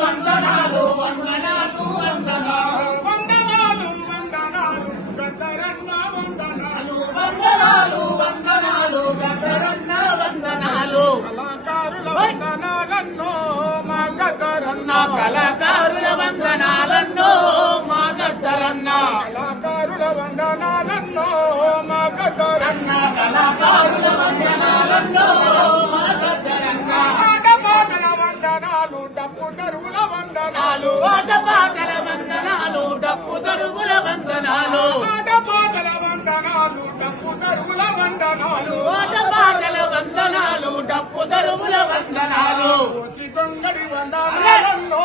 వందనాలు వందనాలు వందనాలు వందనాలు వందనాలు గద్దరన్న వందనాలు వందనాలు వందనాలు గద్దరన్న వందనాలు కళాకారుల వందనాలన్నో మా గద్దరన్న కళాకారుల వందనాలన్నో మా గద్దరన్న కళాకారుల వందనాలన్నో మా గద్దరన్న కళాకారుల వందనాలన్నో మా గద్దరన్న ఆటపాటల వందనాలు డప్పు దరువుల వందనాలు ఆటపాటల వందనాలు డప్పు దరువుల వందనాలు ఆటపాటల వందనాలు డప్పు దరువుల వందనాలు ఆటపాటల వందనాలు డప్పు దరువుల వందనాలు కోసి దొంగడి వందనాలన్నో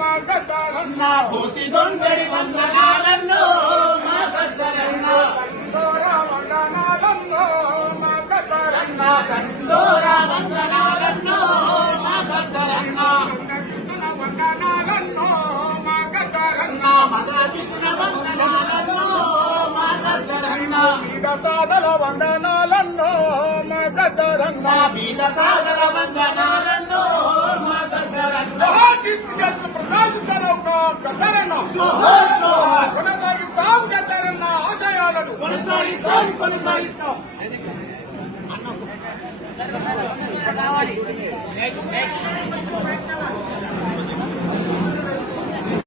మా గద్దరన్న కోసి దొంగడి వందనాలన్నో మా గద్దరన్న కందోరా వందనాలన్నో మా గద్దరన్న కందోరా వందనాలన్నో మా గద్దరన్న కృష్ణ వందనాలన్నో మా గద్దరన్న మదకృష్ణ వందనాలన్నో మా గద్దరన్న బీద సాదర వందనాలన్నో మా గద్దరన్న బీద సాదర వందనాలన్నో మా గద్దరన్న కీర్తి శాస్త్ర ప్రజాభిప్రాయం గద్దరన్న జోహార్ జోహార్ కొనసాగిస్తాం గద్దరన్న ఆశయాలను కొనసాగిస్తాం కొనసాగిస్తాం నెక్స్ట్